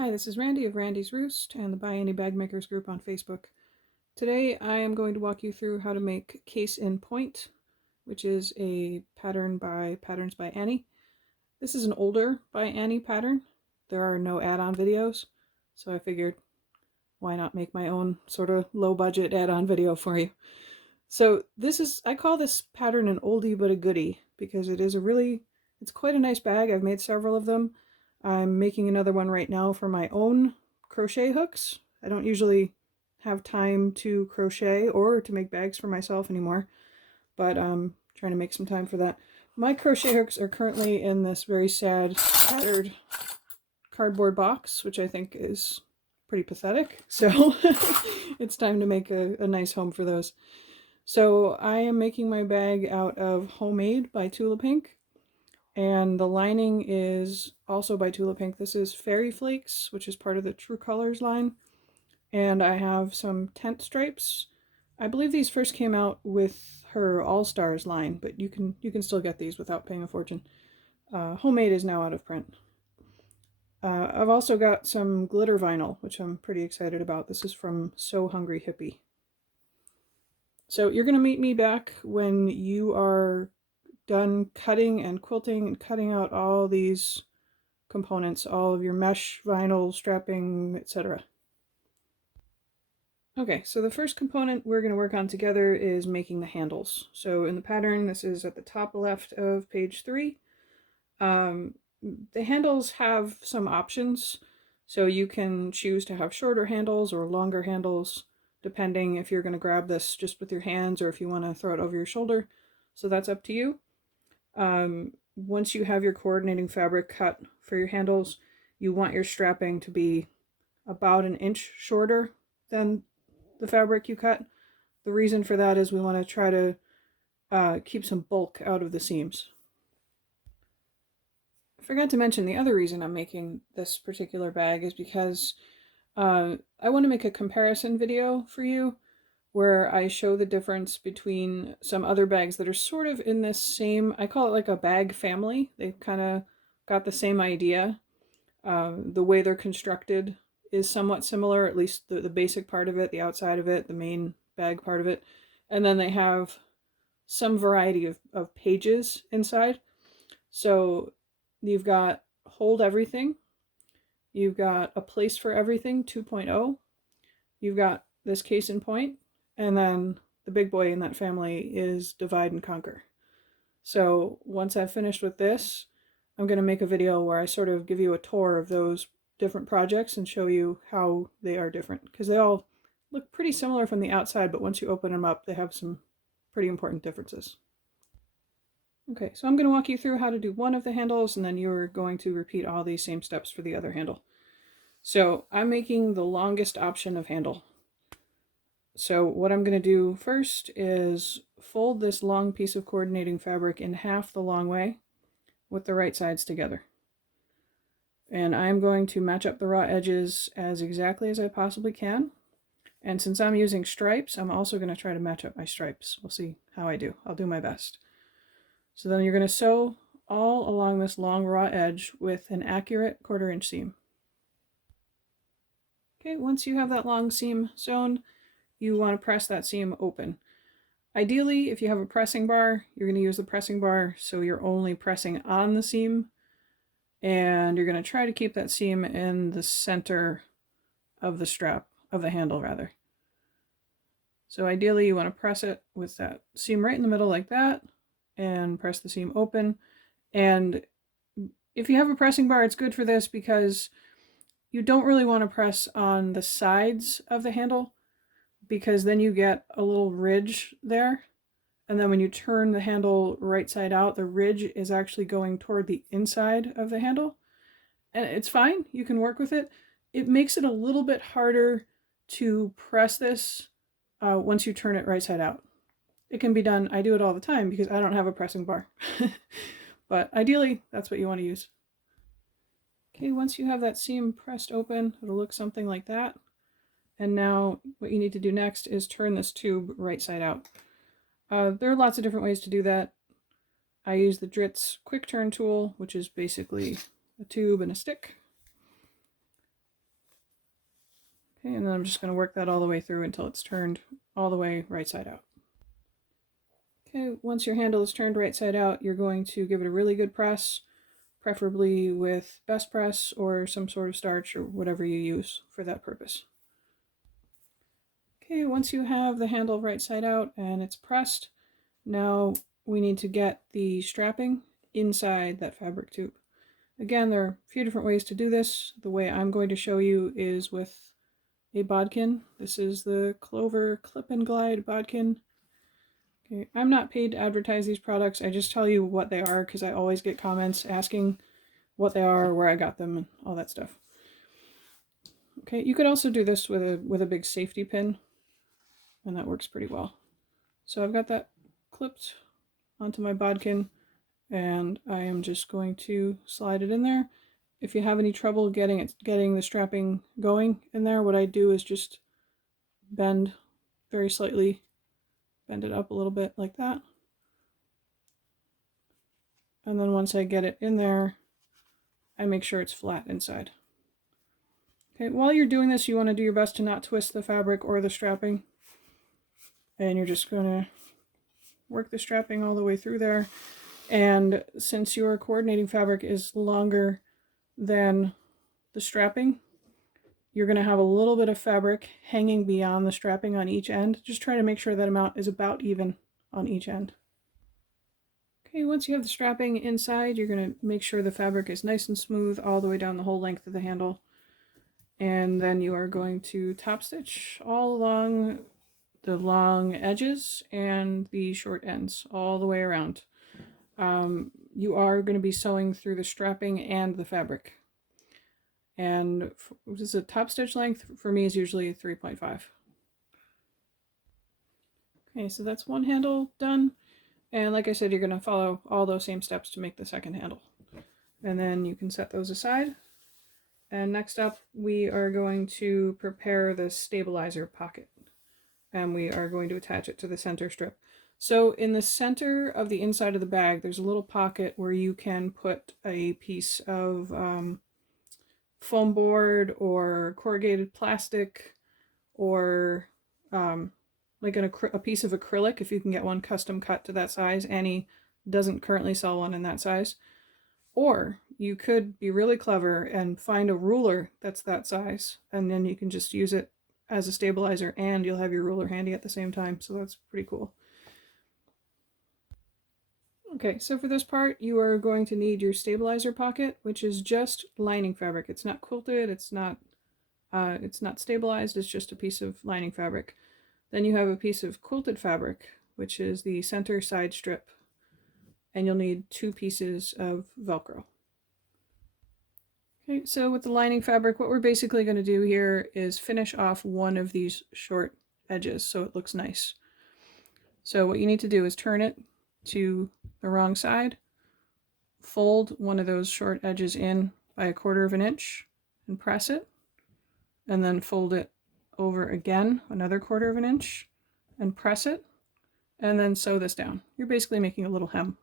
Hi, this is Randy of Randy's Roost and the ByAnnie Bag Makers group on Facebook. Today I am going to walk you through how to make Case in Point, which is a pattern by Patterns by Annie. This is an older ByAnnie pattern. There are no add-on videos, so I figured why not make my own sort of low-budget add-on video for you. So I call this pattern an oldie but a goodie because it's quite a nice bag. I've made several of them. I'm making another one right now for my own crochet hooks. I don't usually have time to crochet or to make bags for myself anymore, but I'm trying to make some time for that. My crochet hooks are currently in this very sad, tattered cardboard box, which I think is pretty pathetic. So it's time to make a nice home for those. So I am making my bag out of Homemade by Tula Pink. And the lining is also by Tula Pink. This is Fairy Flakes, which is part of the True Colors line. And I have some tent stripes. I believe these first came out with her All Stars line, but you can still get these without paying a fortune. Homemade is now out of print. I've also got some glitter vinyl, which I'm pretty excited about. This is from So Hungry Hippie. So you're going to meet me back when you are done cutting and quilting and cutting out all these components, all of your mesh, vinyl, strapping, etc. Okay, so the first component we're going to work on together is making the handles. So in the pattern, this is at the top left of page 3. The handles have some options, so you can choose to have shorter handles or longer handles, depending if you're going to grab this just with your hands or if you want to throw it over your shoulder. So that's up to you. Once you have your coordinating fabric cut for your handles, you want your strapping to be about an inch shorter than the fabric you cut. The reason for that is we want to try to keep some bulk out of the seams. I forgot to mention the other reason I'm making this particular bag is because I want to make a comparison video for you where I show the difference between some other bags that are sort of in this same, I call it like a bag family. They've kind of got the same idea. The way they're constructed is somewhat similar, at least the basic part of it, the outside of it, the main bag part of it. And then they have some variety of pages inside. So you've got Hold Everything. You've got A Place for Everything 2.0. You've got this Case in Point. And then the big boy in that family is Divide and Conquer. So once I've finished with this, I'm going to make a video where I sort of give you a tour of those different projects and show you how they are different. Because they all look pretty similar from the outside, but once you open them up, they have some pretty important differences. Okay, so I'm going to walk you through how to do one of the handles, and then you're going to repeat all these same steps for the other handle. So I'm making the longest option of handle. So what I'm going to do first is fold this long piece of coordinating fabric in half the long way with the right sides together. And I'm going to match up the raw edges as exactly as I possibly can. And since I'm using stripes, I'm also going to try to match up my stripes. We'll see how I do. I'll do my best. So then you're going to sew all along this long raw edge with an accurate 1/4 inch seam. Okay, once you have that long seam sewn, you want to press that seam open. Ideally, if you have a pressing bar, you're going to use the pressing bar so you're only pressing on the seam, and you're going to try to keep that seam in the center of the strap, of the handle rather. So ideally you want to press it with that seam right in the middle like that, and press the seam open. And if you have a pressing bar, it's good for this because you don't really want to press on the sides of the handle, because then you get a little ridge there. And then when you turn the handle right side out, the ridge is actually going toward the inside of the handle. And it's fine, you can work with it. It makes it a little bit harder to press this once you turn it right side out. It can be done, I do it all the time because I don't have a pressing bar. But ideally, that's what you want to use. Okay, once you have that seam pressed open, it'll look something like that. And now what you need to do next is turn this tube right side out. There are lots of different ways to do that. I use the Dritz quick turn tool, which is basically a tube and a stick. Okay, and then I'm just going to work that all the way through until it's turned all the way right side out. Okay, once your handle is turned right side out, you're going to give it a really good press, preferably with Best Press or some sort of starch or whatever you use for that purpose. Okay, once you have the handle right side out and it's pressed, now we need to get the strapping inside that fabric tube. Again, there are a few different ways to do this. The way I'm going to show you is with a bodkin. This is the Clover Clip and Glide bodkin. Okay, I'm not paid to advertise these products. I just tell you what they are because I always get comments asking what they are, where I got them, and all that stuff. Okay, you could also do this with a big safety pin, and that works pretty well. So I've got that clipped onto my bodkin, and I am just going to slide it in there. If you have any trouble getting the strapping going in there, what I do is just bend very slightly, bend it up a little bit like that. And then once I get it in there, I make sure it's flat inside. Okay, while you're doing this, you want to do your best to not twist the fabric or the strapping. And you're just going to work the strapping all the way through there. And since your coordinating fabric is longer than the strapping, you're going to have a little bit of fabric hanging beyond the strapping on each end. Just try to make sure that amount is about even on each end. Okay, once you have the strapping inside, you're going to make sure the fabric is nice and smooth all the way down the whole length of the handle. And then you are going to top stitch all along the long edges and the short ends all the way around. You are going to be sewing through the strapping and the fabric. And this is a top stitch length for me is usually 3.5. Okay, so that's one handle done. And like I said, you're going to follow all those same steps to make the second handle. And then you can set those aside. And next up, we are going to prepare the stabilizer pocket. And we are going to attach it to the center strip. So in the center of the inside of the bag, there's a little pocket where you can put a piece of foam board or corrugated plastic or like a piece of acrylic if you can get one custom cut to that size. Annie doesn't currently sell one in that size. Or you could be really clever and find a ruler that's that size, and then you can just use it as a stabilizer and you'll have your ruler handy at the same time, so that's pretty cool. Okay, so for this part you are going to need your stabilizer pocket, which is just lining fabric. It's not quilted, it's not stabilized, it's just a piece of lining fabric. Then you have a piece of quilted fabric, which is the center side strip, and you'll need 2 pieces of Velcro. Okay, so with the lining fabric, what we're basically going to do here is finish off one of these short edges so it looks nice. So what you need to do is turn it to the wrong side, fold one of those short edges in by 1/4 of an inch and press it, and then fold it over again another 1/4 of an inch and press it, and then sew this down. You're basically making a little hem